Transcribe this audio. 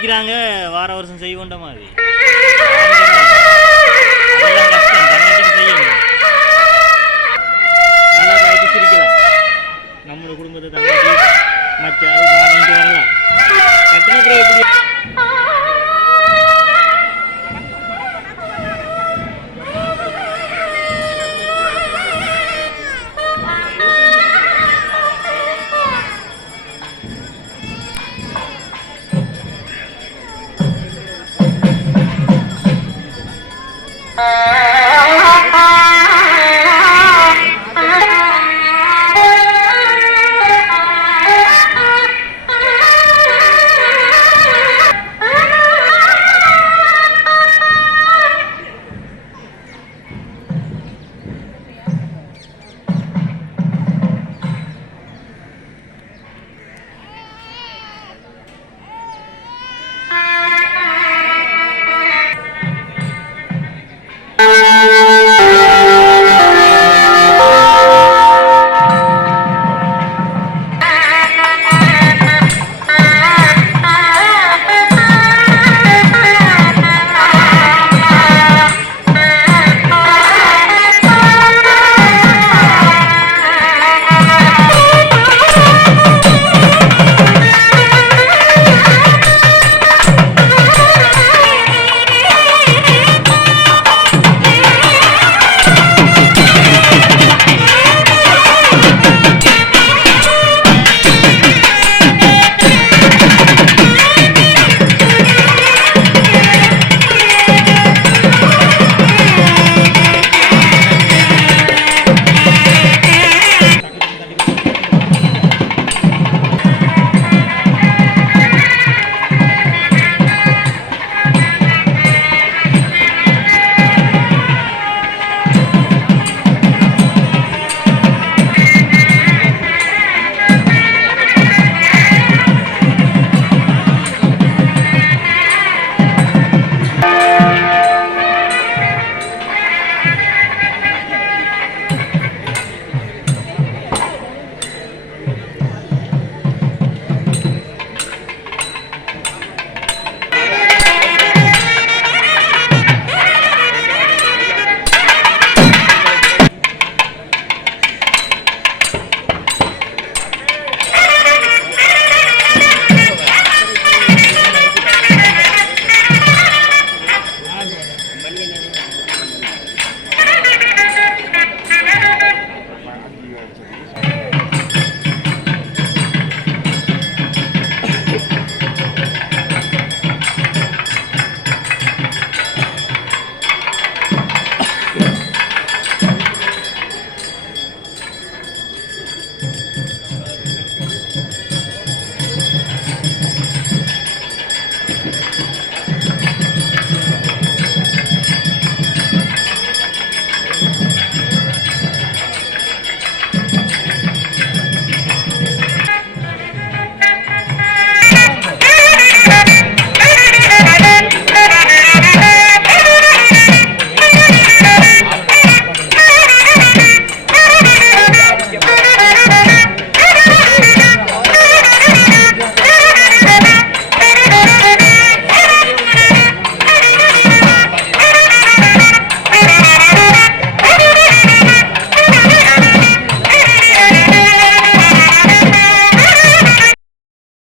நினைக்கிறாங்க வார வருஷம் செய்வோண்ட மாதிரி.